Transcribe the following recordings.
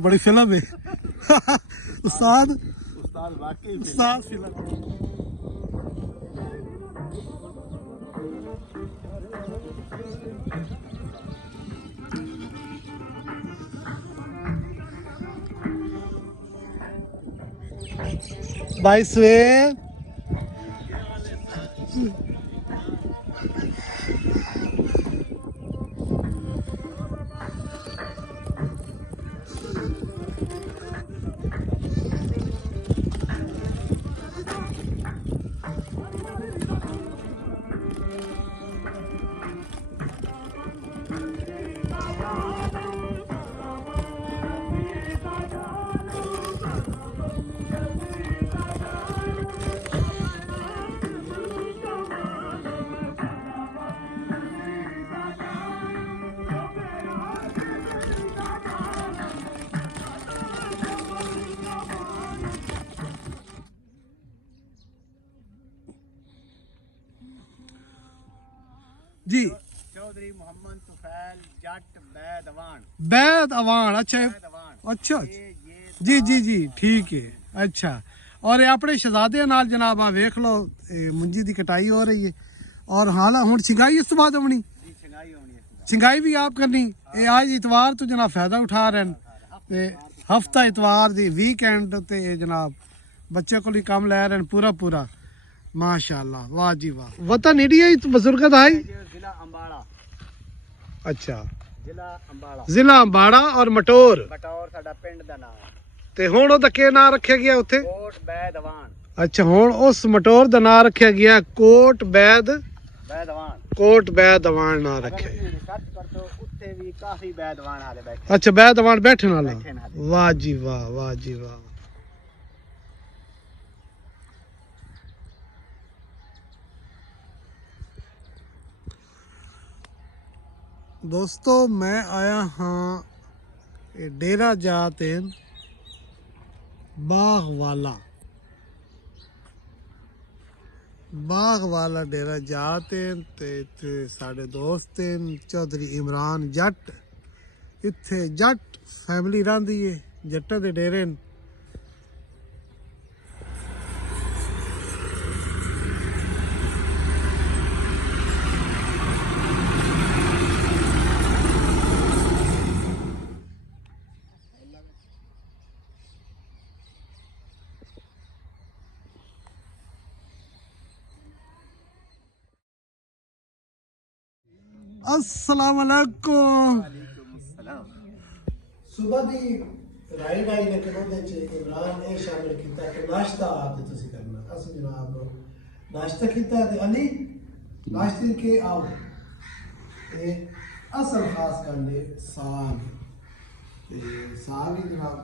बड़ी फिल्म है उस्ताद उस्ताद वाकई उस्ताद फिल्म। भाई स्वेन जी चौधरी मोहम्मद तुफैल जट बैद अवान बैद अवान। अच्छा अच्छा जी जी जी ठीक है। अच्छा और ये अपने शहजादे नाल जनाब आ वेख लो मुंजी दी कटाई हो रही है और हाला हुन छिंगाई इस तो बाद होनी छिंगाई भी आप करनी। ये आज इतवार तो जनाब फायदा उठा रहे हैं ते हफ्ता इतवार दी वीकेंड ते जनाब बच्चे को काम लै रहे हैं पूरा पूरा माशाअल्लाह। वाह जी वाह। वतन इंडिया बुजुर्ग दा है जिला अंबाड़ा। अच्छा जिला अंबाड़ा जिला अंबाड़ा और मटोर बटौर साडा पिंड दा नाम है ते हुण ओदा के नाम रखिया गया उत्थे? कोट बैद अवान। अच्छा हुण उस मटोर दा नाम रखिया गया कोट बैद अवान। कोट बैद अवान नाम रखे। सर्च कर दो उत्थे भी काफी बैद अवान आले बैठे। अच्छा बैद अवान बैठे वाला। बैठे नाले। वाह जी वाह वाह जी वाह। दोस्तों मैं आया हाँ डेरा जातेन बाग वाला डेरा जातेन ते इत्थे साढ़े दोस्त हैं चौधरी इमरान जट। इत्थे जट फैमिली रहिंदी है जट्टां दे डेरे न। अस्सलाम वालेकुम। सुबह दी राइड आई ने कनो दे च इमरान ने शामिल कीता कि नाश्ता आप तुसी करना। अस जनाब नाश्ता कीता ते अली नाश्ते के आओ ते असल खास करने साग ते साग ही जनाब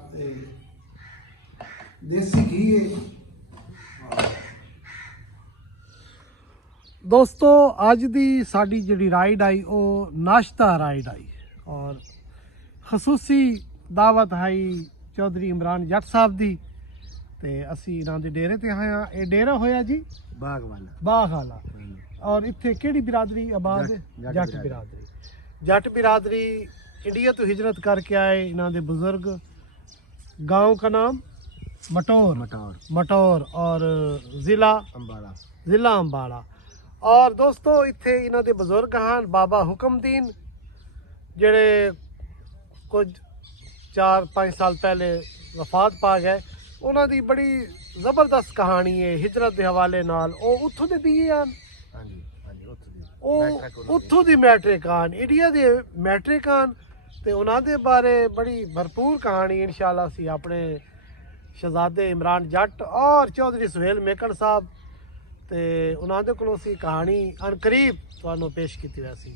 देसी घी है। दोस्तों अज दी साडी जिहड़ी राइड आई वो नाश्ता राइड आई और खसूसी दावत आई चौधरी इमरान जट साहब दी ते असी इन्हां दे डेरे ते आए हां। ये डेरा होया जी बाग वाला। बाग वाला और इत्थे केड़ी बिरादरी आबाद है? जट बिरादरी। जट बिरादरी इंडिया तो हिजरत करके आए। इन्हां दे बुजुर्ग गांव का नाम मटौर और जिला अंबाड़ा। और दोस्तों इत्थे इन्हां दे बुजुर्ग हैं बाबा हुकमदीन जेड़े कुछ 4-5 साल पहले वफात पा गए। उन्हां दी बड़ी जबरदस्त कहानी है हिजरत के हवाले नाल। ओ उत्थों दे भी हैं उत्थों दी मैट्रिकान इंडिया दे मैट्रिकान ते उन्हां दे बारे बड़ी भरपूर कहानी इंशाअल्लाह सी अपने शहजादे इमरान जट और चौधरी सुहेल मेकन साहब ते उन्हां दे कोलों सी कहानी अनकरीब तुहानूं पेश कीती वैसी।